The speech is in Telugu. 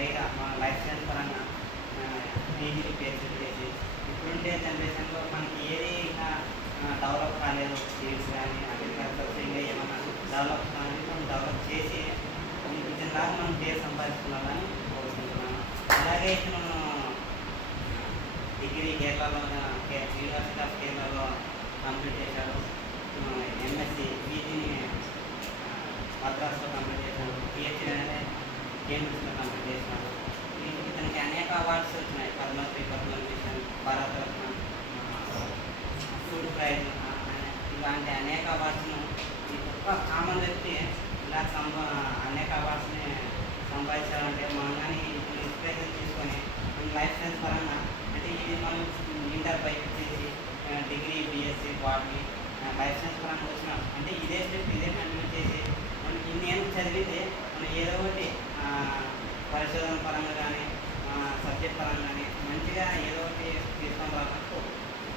పైగా మన లైఫ్ స్టైల్ పరంగా పీజీలు పిహెచ్డీ చేసి ఇప్పుడుండే జనరేషన్లో మనకి ఏది ఇంకా డెవలప్ కాలేదు. స్కిల్స్ కానీ అగ్రికల్చర్ ఇంకా ఏమన్నా డెవలప్ కానీ మనం డెవలప్ చేసి దాకా మనం పేరు సంపాదించుకోవాలని కోరుకుంటున్నాను. అలాగే ఇతను డిగ్రీ కేరళలో యూనివర్సిటీ ఆఫ్ కేరళలో కంప్లీట్ చేశాడు. ఎంఎస్సి పీజీని మద్రాసులో కంప్లీట్ చేశాడు. పిహెచ్డీ అనేది కేంబ్రిడ్జ్లో కంప్లీట్ చేసినాడు. ఇతనికి అనేక అవార్డ్స్ వచ్చినాయి. పద్మశ్రీ, పద్మవిభూషణ్, భారతరత్న, ఫుడ్ ప్రైజ్ ఇలాంటి అనేక అవార్డ్స్ను ఈ గొప్ప కామన్ వ్యక్తి ఇలా అనేక అవార్డ్స్ని సంపాదించాలంటే మనం కానీ ఇప్పుడు ఇన్స్పిరేషన్ తీసుకొని లైఫ్ సైన్స్ పరంగా అంటే ఇది మనం ఇంటర్ బైక్ చేసి డిగ్రీ బీఎస్సీ వాటిని లైఫ్ సైన్స్ పరంగా వచ్చినాం అంటే ఇదే స్టెప్ ఇదే కంటిన్యూ చేసి మనం నేను చదివితే మనం ఏదో ఒకటి పరిశోధన పరంగా కానీ సబ్జెక్ట్ పరంగా కానీ మంచిగా ఏదో ఒకటి తీసుకొని రావడానికి